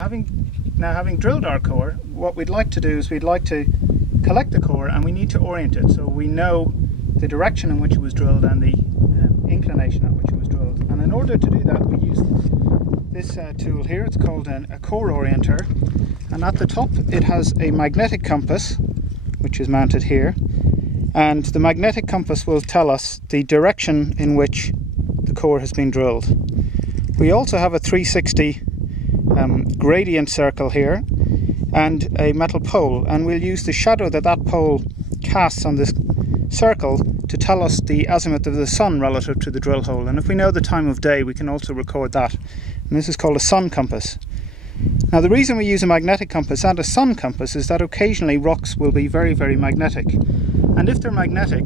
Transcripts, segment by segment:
Having drilled our core, what we'd like to do is we'd like to collect the core, and we need to orient it so we know the direction in which it was drilled and the inclination at which it was drilled. And in order to do that, we use this tool here. It's called a core orienter, and at the top it has a magnetic compass which is mounted here, and the magnetic compass will tell us the direction in which the core has been drilled. We also have a 360 gradient circle here and a metal pole, and we'll use the shadow that that pole casts on this circle to tell us the azimuth of the sun relative to the drill hole. And if we know the time of day, we can also record that, and this is called a sun compass. Now, the reason we use a magnetic compass and a sun compass is that occasionally rocks will be very, very magnetic, and if they're magnetic,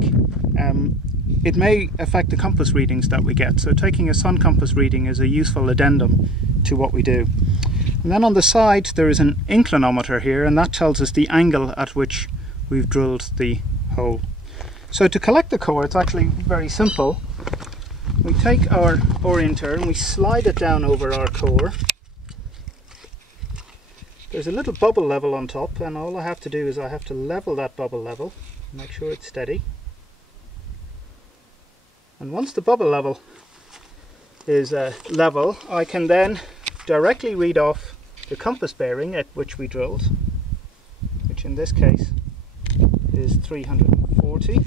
it may affect the compass readings that we get. So taking a sun compass reading is a useful addendum to what we do. And then on the side there is an inclinometer here, and that tells us the angle at which we've drilled the hole. So to collect the core, it's actually very simple. We take our orienter and we slide it down over our core. There's a little bubble level on top, and all I have to do is I have to level that bubble level, make sure it's steady. And once the bubble level is level, I can then directly read off the compass bearing at which we drilled, which in this case is 340.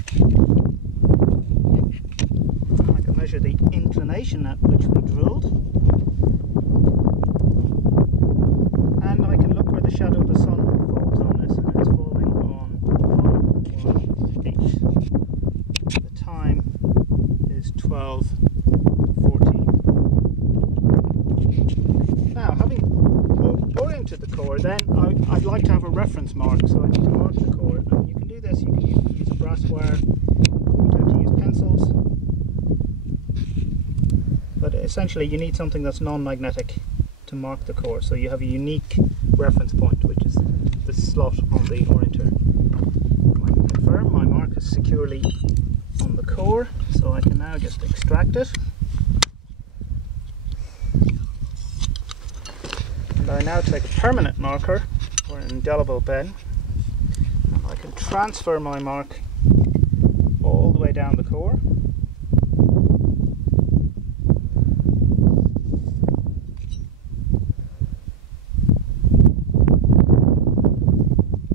I can measure the inclination at which we drilled, and I can look where the shadow of the sun falls on this, and it's falling on 118. The time is 12:14. Now, having oriented the core, then I'd like to have a reference mark, so I need to mark the core. And you can do this, you can use a brass wire, you tend to use pencils, but essentially you need something that's non-magnetic to mark the core, so you have a unique reference point, which is the slot on the orienter. I can confirm my mark is securely on the core, so I can now just extract it. And I now take a permanent marker or an indelible pen, and I can transfer my mark all the way down the core.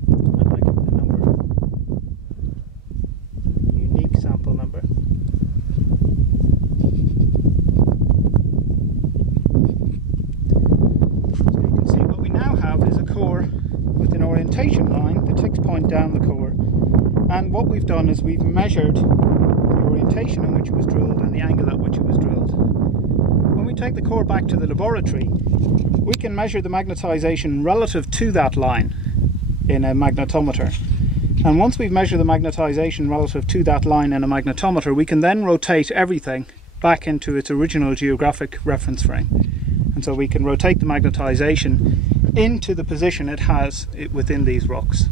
And I give it a number, unique sample number. Is a core with an orientation line that takes point down the core, and what we've done is we've measured the orientation in which it was drilled and the angle at which it was drilled. When we take the core back to the laboratory, we can measure the magnetization relative to that line in a magnetometer, and once we've measured the magnetization relative to that line in a magnetometer, we can then rotate everything back into its original geographic reference frame. And so we can rotate the magnetization into the position it has within these rocks.